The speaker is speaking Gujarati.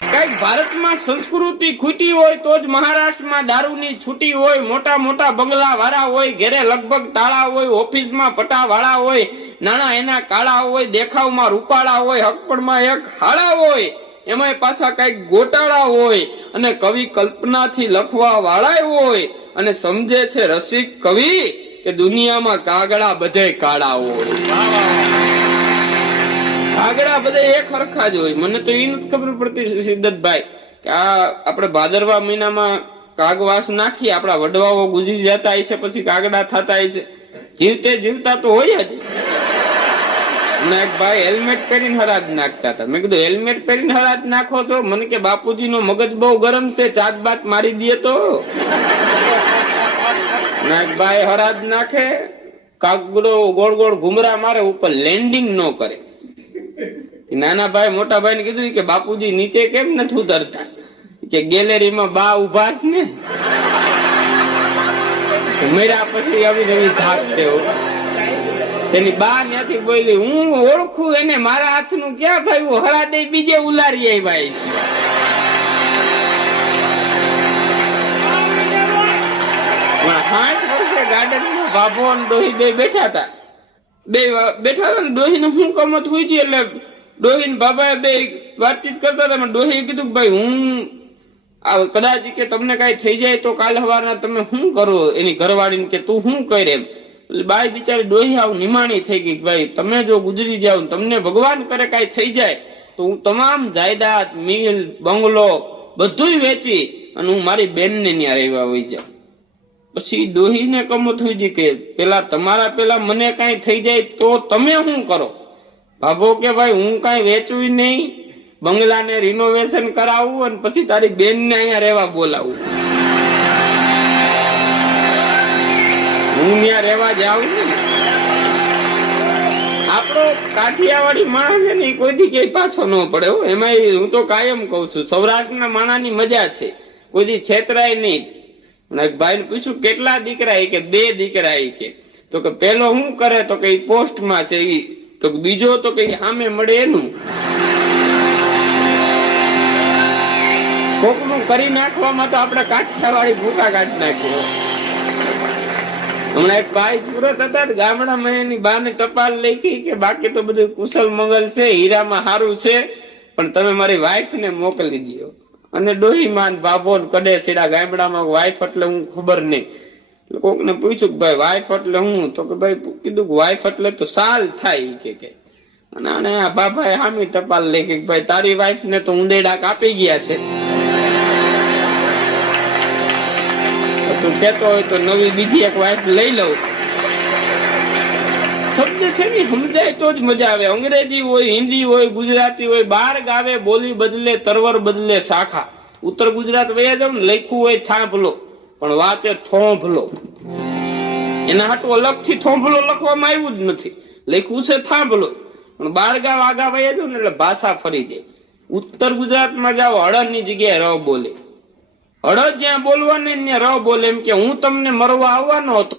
કઈક ભારતમાં સંસ્કૃતિ ખૂટી હોય તો જ મહારાષ્ટ્રમાં દારૂની છૂટી હોય, મોટા મોટા બંગલા વાળા હોય, ઘેરે લગભગ તાળા હોય, ઓફિસમાં પટા વાળા હોય, નાના એના કાળા હોય, દેખાવમાં રૂપાળા હોય, હકપણમાં એક હાળા હોય, એમાંય પાછા કઈક ગોટાળા હોય, અને કવિ કલ્પનાથી લખવા વાળા હોય, અને સમજે છે રસિક કવિ કે દુનિયામાં કાગડા બધે કાળા હોય. કાગડા બધે એક હરખા જ હોય. મને તો એ નથી ખબર પડતી સિદ્ધતભાઈ કે આ આપણે ભાદરવા મહિનામાં કાગવાસ નાખી આપણા વડવાઓ ગુજરી જતા હોય છે, પછી કાગડા થતા હોય છે. જીવતે જીવતા તો હોય જ. એક ભાઈ હેલ્મેટ પહેરીને હરાજ નાખતા હતા. મેં કીધું હેલ્મેટ પહેરીને હરાજ નાખો છો? મને કે બાપુજી નો મગજ બહુ ગરમ છે, ચાત બાત મારી દે તો. એક ભાઈ હરાજ નાખે, કાગડો ગોળ ગોળ ઘુમરા મારે, ઉપર લેન્ડિંગ ન કરે. નાના ભાઈ મોટા ભાઈ ને કીધું કે બાપુજી નીચે કેમ નથી ઉતરતા? કે ગેલેરીમાં બા ઉભા છે ને. મેરા પછી આવી નવી ધાક છે. તેની બા ત્યાંથી બોલી, હું ઓળખું એને, મારા હાથનું ક્યાં ભાઈ હરાદે બીજે ઉલારી આવ્યા છે. 60 વર્ષે ગાર્ડનમાં ભાભો અને ડોહી બે બેઠા હતા. ને ડોહીને શું કમત હોય છે, એટલે ડોહી ને બાબા બે વાતચીત કરતા હતા. ડોહી કીધું ભાઈ હું કદાચ કે તમને કઈ થઈ જાય તો કાલ સવારના તમે શું કરો? એની ઘરવાળીને કે તું શું કરે એમ. બાઈ બિચારી ડોહી આવું નિમાણી થઈ ગઈ, ભાઈ તમે જો ગુજરી જાવ, તમને ભગવાન કરે કઈ થઈ જાય તો હું તમામ જાયદાદ, મિલ, બંગલો બધું વેચી અને હું મારી બેનને ત્યાં રહેવા વહી જાઉં. પછી ડોહીને કમત હોય છે કે પેલા તમારા પેલા મને કઈ થઈ જાય તો તમે શું કરો? ભાભો કે ભાઈ હું કઈ વેચવું નહીં, બંગલાને રિનોવેશન કરાવવું અને પછી તારી બેનને અહીંયા રહેવા બોલાવું. હું ત્યાં રહેવા જાઉં ને. આપણો કાઠિયાવાડી માણસ ને કોઈ દી ક્યાંય પાછો ન પડે. એમાં હું તો કાયમ કઉ છું, સૌરાષ્ટ્રના માણાની મજા છે, કોઈ દી છેતરાય નહીં. એક ભાઈ ને પૂછ્યું કેટલા દીકરા? કે 2 દીકરા. કે તો કે પેલો શું કરે? તો કે પોસ્ટમાં છે. તો બીજો તો કે સામે મળે એનું. કોકનું કરી નાખવામાં તો આપણે કાઠિયાવાડી ભૂકા કાઢી નાખ્યો. હમણાં એક ભાઈ સુરત હતા, ગામડામાં એની બાને ટપાલ લખી કે બાકી તો બધું કુશલ મંગલ છે, હીરામાં સારું છે, પણ તમે મારી વાઈફ ને મોકલી દો. અને ડોહીમાન બાબો કડે સીડા ગામડામાં વાઈફ એટલે હું ખબર નહીં. કોક ને પૂછ્યું કે ભાઈ વાઈફ એટલે હું? તો કે ભાઈ કીધું વાઈફ એટલે તો સાલ થાય કે. અને આ બાબાએ હામી ટપાલ લખી કે ભાઈ તારી વાઈફ ને તો ઉંદેડા કાપી ગયા છે. તું કેતો હોય તો નવી બીજી એક વાઈફ લઈ લઉં. શબ્દ છે ને સમજાય તો જ મજા આવે. અંગ્રેજી હોય, હિન્દી હોય, ગુજરાતી હોય, 12 ગાવે બોલી બદલે, તરવર બદલે શાખા. ઉત્તર ગુજરાત વયા જાવ ને, લખ્યું હોય થાંભલો પણ વાંચે થોંભલો. એના હાટું અલગથી થોંભલો લખવામાં આવ્યું જ નથી, લખ્યું છે થાંભલો. પણ 12 ગાવ આગા વયા જાવ ને એટલે ભાષા ફરી દે. ઉત્તર ગુજરાતમાં જાઓ, હળદ ની જગ્યાએ ર બોલે. હળદ જ્યાં બોલવાની ત્યાં ર બોલે. એમ કે હું તમને મરવા આવવાનો હતો,